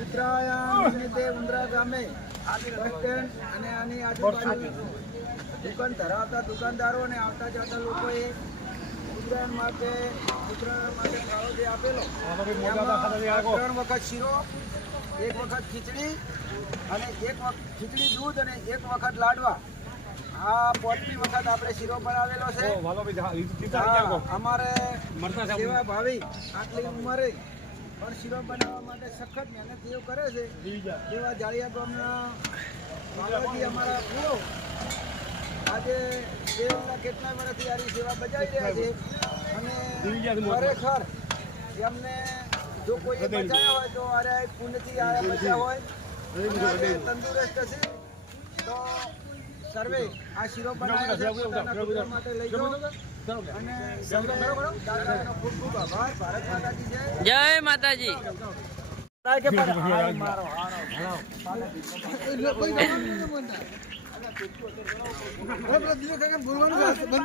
ઉત્તરાયણ નિમિત્તે ઉંદરા ગામે અને આની આજુબાજુ દુકાન ધરાવતા દુકાનદારો અને આવતા જતા લોકોએ ઉત્તરાયણ માટે ઉત્તરાયણ માટે ફાળો જે આપેલો. ત્રણ વખત શીરો એક વખત ખીચડી અને એક વખત ખીચડી દૂધ અને એક વખત લાડવા. આ પોતમી વખત આપણે શીરો બનાવેલો છે. અમારે સેવા ભાવી આટલી ઉંમરે પણ શીરો બનાવવા માટે સખત મહેનત એવું કરે છે. એવા જાળિયા ગામના બાલાજી અમારા પૂરો આજે દેવના કેટલા વર્ષથી આની સેવા બજાવી રહ્યા છે. અને ખરેખર એમને જો કોઈ બચાવ્યા હોય તો અરે પુણ્યથી આ બચ્યા હોય. તંદુરસ્ત છે. તો સર્વે આ શીરો બનાવ્યો છે. માટે લઈ જાઓ. અને સર્વે દાદાનો ખૂબ ખૂબ આભાર. ભારત માતા કી જય માતાજી. કે